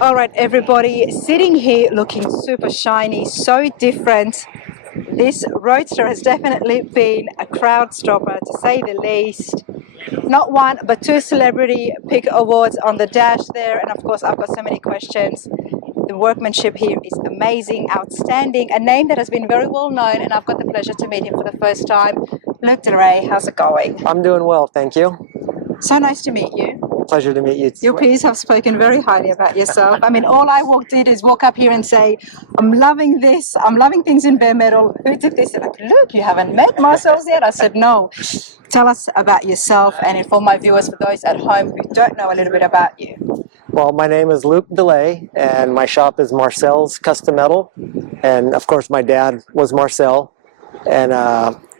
All right, everybody, sitting here looking super shiny, so different. This Roadster has definitely been a crowd stopper, to say the least. Not one, but two celebrity pick awards on the dash there. And of course, I've got so many questions. The workmanship here is amazing, outstanding. A name that has been very well known, and I've got the pleasure to meet him for the first time. Luc De Lay, how's it going? I'm doing well, thank you. So nice to meet you. Pleasure to meet you. Your peers have spoken very highly about yourself. I mean, all I did is walk up here and say, I'm loving this, I'm loving things in bare metal. Who did this? They're like, look, you haven't met Marcel yet? I said, no. Tell us about yourself and inform my viewers, for those at home who don't know a little bit about you. Well, my name is Luc De Lay, and my shop is Marcel's Custom Metal. And of course, my dad was Marcel. And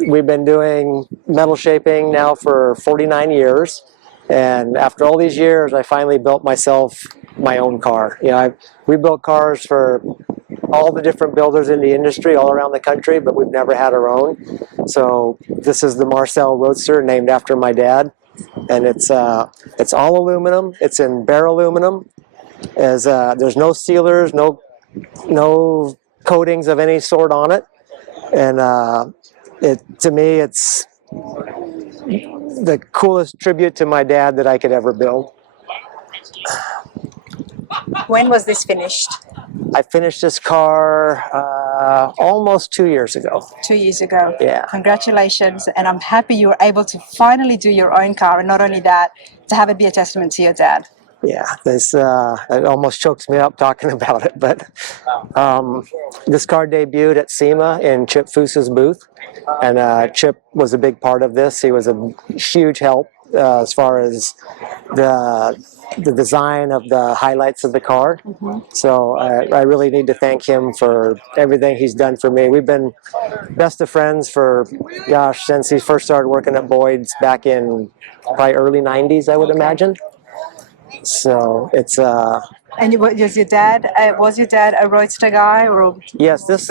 we've been doing metal shaping now for 49 years. And after all these years, I finally built myself my own car. You know, we built cars for all the different builders in the industry all around the country, but we've never had our own. So this is the Marcel Roadster, named after my dad. And it's all aluminum. It's in bare aluminum. There's no sealers, no coatings of any sort on it. And to me, it's the coolest tribute to my dad that I could ever build. When was this finished? I finished this car almost 2 years ago. 2 years ago. Yeah. Congratulations. And I'm happy you were able to finally do your own car. And not only that, to have it be a testament to your dad. Yeah, it almost chokes me up talking about it. But this car debuted at SEMA in Chip Foose's booth. And Chip was a big part of this. He was a huge help as far as the design of the highlights of the car. Mm-hmm. So I really need to thank him for everything he's done for me. We've been best of friends for, gosh, since he first started working at Boyd's back in probably early 90s, I would imagine. So it's And was your dad a Roadster guy, or? Yes, this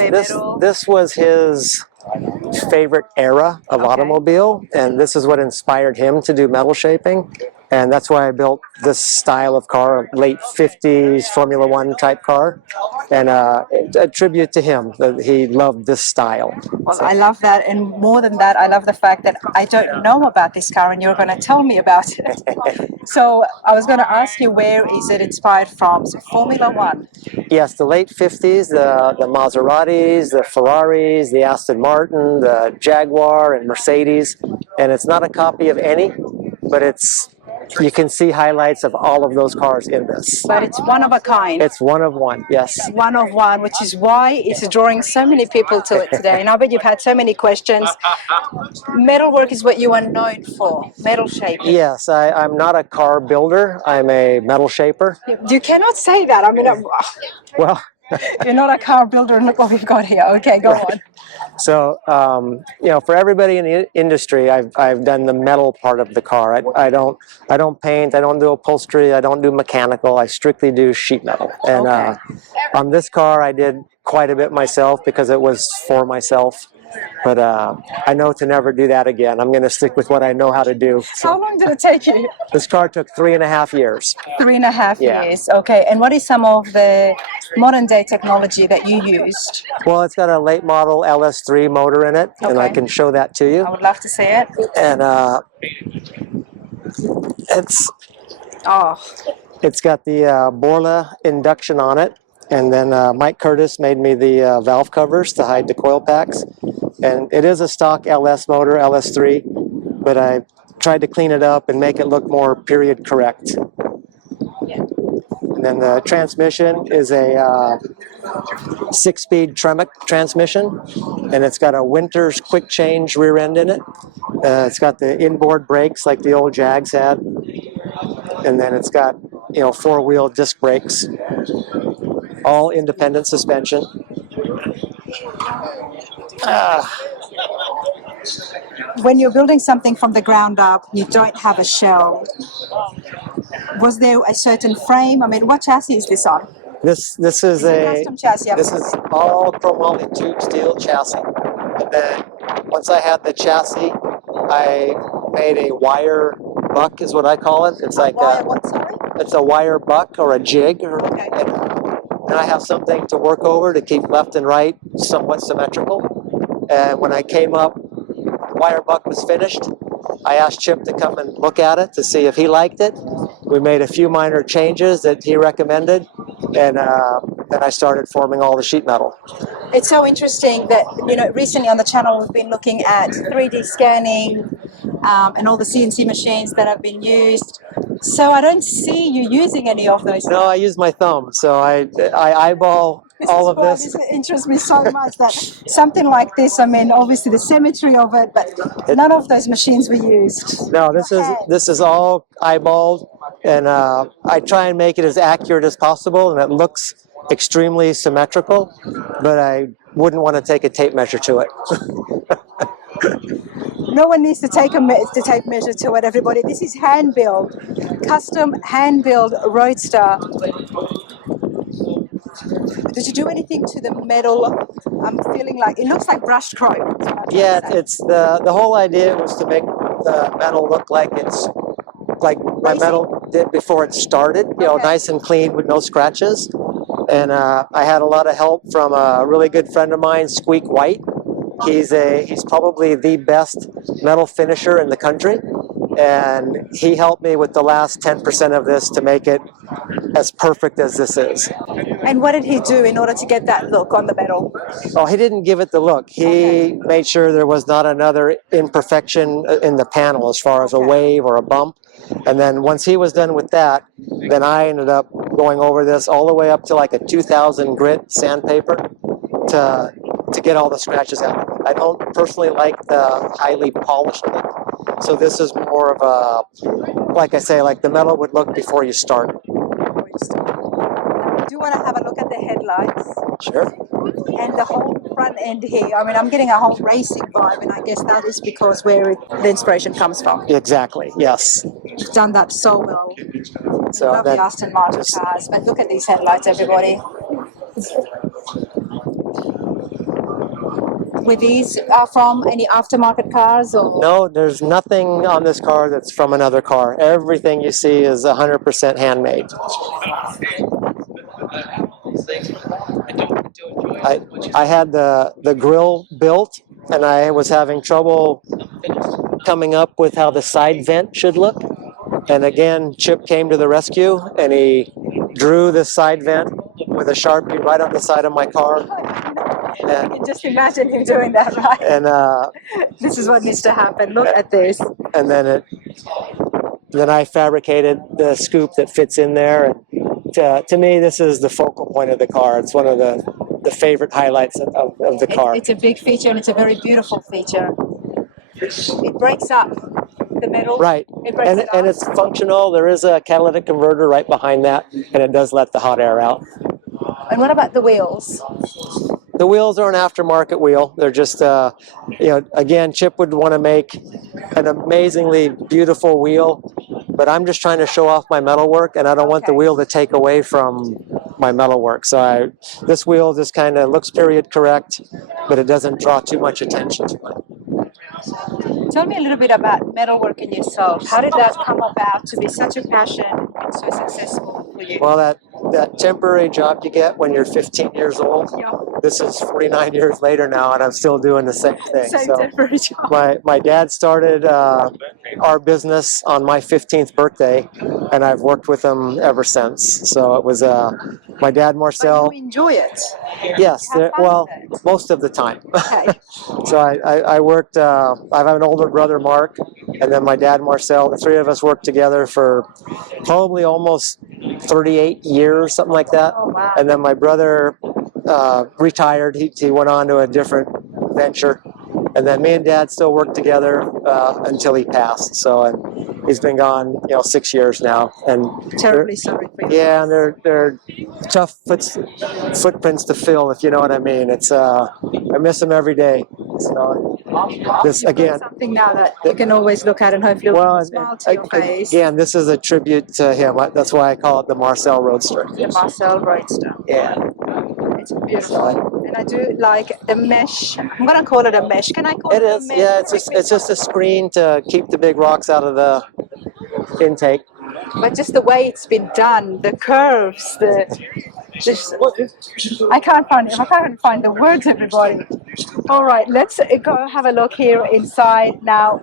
was his favorite era of automobile, and this is what inspired him to do metal shaping. And that's why I built this style of car, late 50s Formula One type car, and a tribute to him, that he loved this style. Well, I love that, and more than that, I love the fact that I don't know about this car and you're going to tell me about it. So I was going to ask you, where is it inspired from? So Formula One. Yes, the late 50s, the Maseratis, the Ferraris, the Aston Martin, the Jaguar and Mercedes, and it's not a copy of any, but you can see highlights of all of those cars in this. But it's one of a kind. It's one of one, yes. One of one, which is why it's drawing so many people to it today. And I bet you've had so many questions. Metalwork is what you are known for, metal shaping. Yes, I'm not a car builder. I'm a metal shaper. You cannot say that. I mean, well, you're not a car builder, and look what we've got here. Okay, go on. So, for everybody in the industry, I've done the metal part of the car. I don't paint. I don't do upholstery. I don't do mechanical. I strictly do sheet metal. And on this car, I did quite a bit myself because it was for myself. But I know to never do that again. I'm going to stick with what I know how to do. So, how long did it take you? This car took 3.5 years. 3.5 years. Okay. And what is some of the modern day technology that you used? Well, it's got a late model LS3 motor in it, and I can show that to you. I would love to see it. And it's got the Borla induction on it. And then Mike Curtis made me the valve covers to hide the coil packs. And it is a stock LS motor, LS3, but I tried to clean it up and make it look more period correct. And then the transmission is a 6-speed Tremec transmission, and it's got a Winters quick change rear end in it. It's got the inboard brakes like the old Jags had, and then it's got 4-wheel disc brakes. All independent suspension. When you're building something from the ground up, you don't have a shell. Was there a certain frame? I mean, what chassis is this on? This is a custom chassis. This is all chromoly tube steel chassis. And then once I had the chassis, I made a wire buck, is what I call it. It's like what? Sorry? it's a wire buck or a jig, Okay. and I have something to work over to keep left and right somewhat symmetrical. And when I came up, wire buck was finished. I asked Chip to come and look at it to see if he liked it. We made a few minor changes that he recommended, and then I started forming all the sheet metal. It's so interesting that, you know, recently on the channel we've been looking at 3D scanning and all the CNC machines that have been used. So I don't see you using any of those. No, I use my thumb, so I eyeball all of this. This interests me so much that something like this, I mean, obviously the symmetry of it, but none of those machines were used. No, this is all eyeballed, and I try and make it as accurate as possible, and it looks extremely symmetrical, but I wouldn't want to take a tape measure to it. No one needs to take a tape measure to it, everybody. This is hand built, custom hand built Roadster. Did you do anything to the metal? I'm feeling like it looks like brushed chrome. Yeah, it's the whole idea was to make the metal look like it's like my metal did before it started. You know, nice and clean with no scratches. And I had a lot of help from a really good friend of mine, Squeak White. He's probably the best metal finisher in the country, and he helped me with the last 10% of this to make it as perfect as this is. And what did he do in order to get that look on the metal? Oh, he didn't give it the look. He made sure there was not another imperfection in the panel as far as a wave or a bump. And then once he was done with that, then I ended up going over this all the way up to like a 2000 grit sandpaper to get all the scratches out. I don't personally like the highly polished look. So this is more of a, like I say, like the metal would look before you start. I do want to have a look at the headlights. Sure. And the whole front end here. I mean, I'm getting a whole racing vibe, and I guess that is because where the inspiration comes from. Exactly, yes. You've done that so well. So love the Aston Martin cars, but look at these headlights, everybody. Were these from any aftermarket cars? Or? No, there's nothing on this car that's from another car. Everything you see is 100% handmade. I had the grill built, and I was having trouble coming up with how the side vent should look. And again, Chip came to the rescue, and he drew this side vent with a Sharpie right on the side of my car. And, you can just imagine him doing that, right? And this is what needs to happen. Look at this. And then I fabricated the scoop that fits in there. And to me, this is the focal point of the car. It's one of the favorite highlights of the car. It's a big feature, and it's a very beautiful feature. It breaks up the metal. Right. And it's functional. There is a catalytic converter right behind that, and it does let the hot air out. And what about the wheels? The wheels are an aftermarket wheel. They're just, again, Chip would want to make an amazingly beautiful wheel, but I'm just trying to show off my metalwork, and I don't want the wheel to take away from my metalwork. So this wheel just kind of looks period correct, but it doesn't draw too much attention to it. Tell me a little bit about metalworking yourself. How did that come about to be such a passion and so successful for you? Well, that temporary job you get when you're 15 years old, this is 49 years later now, and I'm still doing the same thing. Same temporary job. My dad started our business on my 15th birthday, and I've worked with him ever since. So it was my dad, Marcel. But you enjoy it? Yes, most of the time. Okay. So I worked, I have an older brother, Mark, and then my dad, Marcel. The three of us worked together for probably almost 38 years, something like that. Oh, wow. And then my brother retired. He went on to a different venture. And then me and Dad still worked together until he passed. So, and he's been gone, 6 years now. And terribly sorry for you. Yeah, and they're tough footprints to fill, if you know what I mean. It's I miss him every day. So this again, something now that you can always look at and hopefully smile to your face. Again, this is a tribute to him. That's why I call it the Marcel Roadster. The Marcel Roadster. Yeah. It's beautiful. And I do like the mesh. I'm going to call it a mesh. Can I call it a mesh? Yeah, it's just a screen to keep the big rocks out of the intake. but just the way it's been done, the curves, I can't find the words, everybody. All right, let's go have a look here inside now.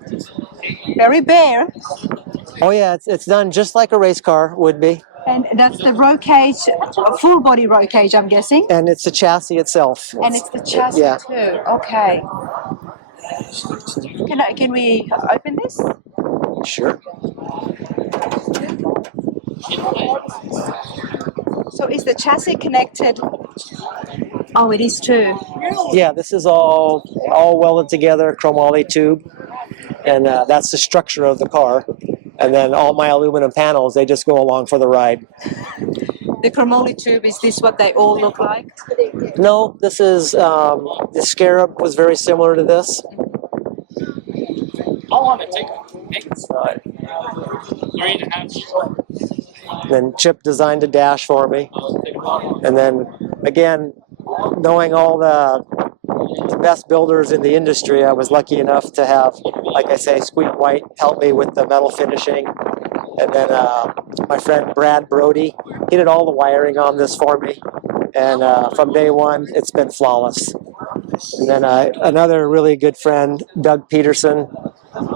Very bare. Oh yeah, it's done just like a race car would be. And that's the roll cage, a full body roll cage, I'm guessing. And it's the chassis itself. And it's the chassis yeah. too. Okay. Can we open this? Sure. So is the chassis connected? Oh, it is too. Yeah, this is all welded together, chromoly tube, and that's the structure of the car. And then all my aluminum panels, they just go along for the ride. The chromoly tube, is this what they all look like? No, this is, the Scarab was very similar to this. Then Chip designed a dash for me. And then, again, knowing all the best builders in the industry, I was lucky enough to have, like I say, Squeak White help me with the metal finishing. And then my friend Brad Brody, he did all the wiring on this for me. And from day one, it's been flawless. And then another really good friend, Doug Peterson,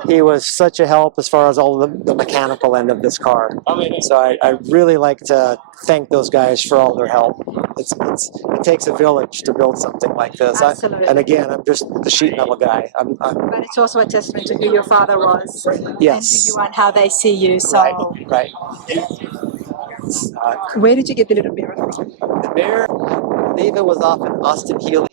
he was such a help as far as all the mechanical end of this car. So I really like to thank those guys for all their help. It takes a village to build something like this. Absolutely. And again, I'm just the sheet metal guy. But it's also a testament to who your father was. Yes. And who you are and how they see you. So. Right. Where did you get the little mirror from? The mirror, I believe it was off in Austin Healy.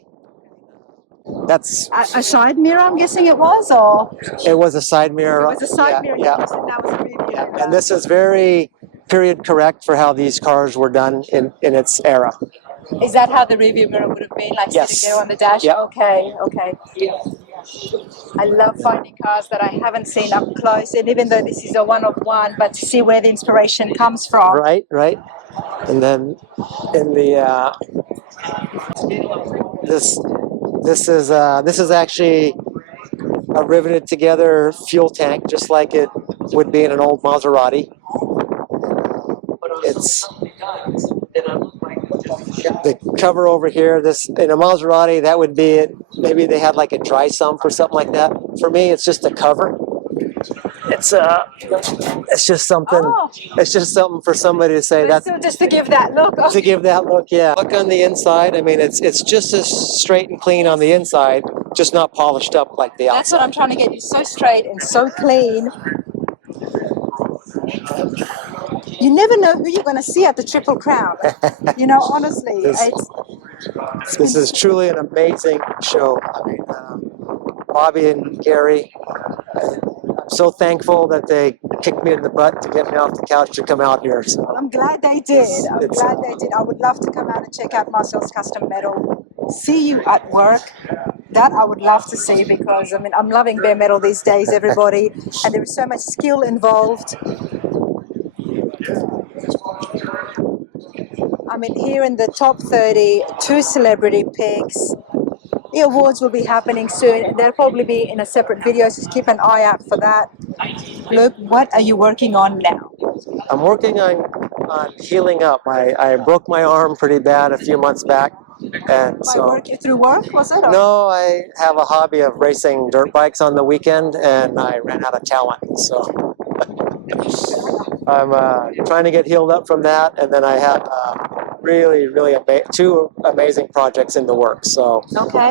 That's a side mirror, I'm guessing it was, or? It was a side mirror. It was a side mirror. Yeah. That was a rear mirror. And this is very period correct for how these cars were done in its era. Is that how the rear view mirror would have been, like sitting there on the dash? Yep. Okay. I love finding cars that I haven't seen up close, and even though this is a one-of-one, but to see where the inspiration comes from. Right. And then in the this is actually a riveted together fuel tank, just like it would be in an old Maserati. It's the cover over here. This in a Maserati, that would be it. Maybe they had like a dry sump or something like that. For me, it's just a cover. It's just something. Oh. It's just something for somebody to say. That's just to give that look. To give that look, yeah. Look on the inside. I mean, it's just as straight and clean on the inside, just not polished up like the outside. That's what I'm trying to get you, so straight and so clean. You never know who you're going to see at the Triple Crown. You know, honestly, this is truly an amazing show. I mean, Bobby and Gary, I'm so thankful that they kicked me in the butt to get me off the couch to come out here. So I'm glad they did. I'm glad they did. I would love to come out and check out Marcel's Custom Metal, see you at work. That I would love to see, because I mean, I'm loving bare metal these days, everybody, and there is so much skill involved. I mean, here in the top 30, 2 celebrity picks. The awards will be happening soon. They'll probably be in a separate video, so keep an eye out for that. Luke, what are you working on now? I'm working on healing up. I broke my arm pretty bad a few months back. And through work, was it? Or? No, I have a hobby of racing dirt bikes on the weekend, and I ran out of talent. So I'm trying to get healed up from that, and then I have really 2 amazing projects in the works. So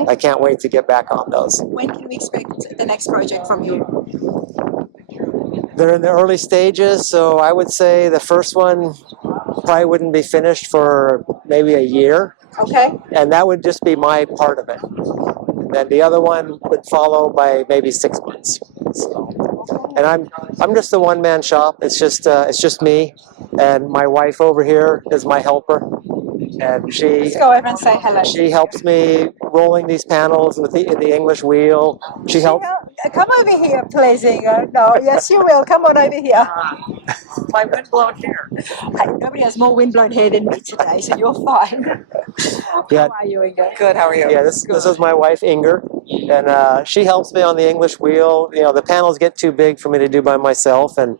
I can't wait to get back on those. When can we expect the next project from you? They're in the early stages, so I would say the first one probably wouldn't be finished for maybe a year. Okay. And that would just be my part of it. And then the other one would follow by maybe 6 months. So, and I'm just a one-man shop. It's just me, and my wife over here is my helper, and she. Let's go over and say hello. She helps me rolling these panels with the English wheel. She helps. Come over here, please, Ingo. No, yes, you will. Come on over here. My windblown hair. Nobody has more windblown hair than me today, so you're fine. Yeah. How are you, Ingo? Good, how are you? Yeah, this is my wife, Inger. And she helps me on the English wheel. You know, the panels get too big for me to do by myself, and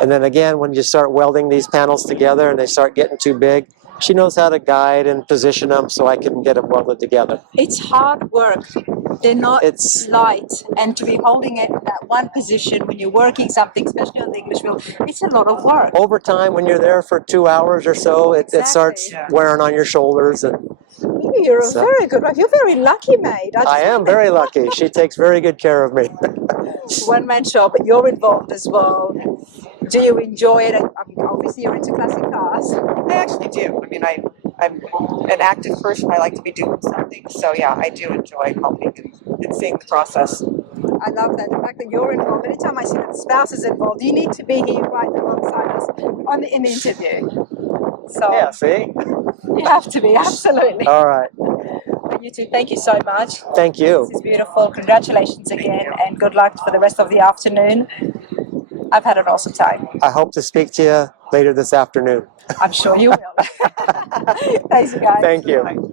then again, when you start welding these panels together and they start getting too big, she knows how to guide and position them so I can get them welded together. It's hard work. They're not It's light, and to be holding it in that one position when you're working something, especially on the English wheel, it's a lot of work. over time, when you're there for 2 hours or so, it starts Exactly. wearing on your shoulders. And You're a So- very good wife. You're very lucky, mate. I am very lucky. She takes very good care of me. One-man shop, you're involved as well. Do you enjoy it? I mean, obviously, you're into classic cars. I actually do. I mean, I'm an active person. I like to be doing something. So yeah, I do enjoy helping and seeing the process. I love that. The fact that you're involved. Anytime I see that the spouse is involved, you need to be here right alongside us in the interview. So Yeah, see? you have to be, absolutely. All right. You too. Thank you so much. Thank you. This is beautiful. Congratulations again, and good luck for the rest of the afternoon. I've had an awesome time. I hope to speak to you later this afternoon. I'm sure you will. Thanks, guys. Thank you.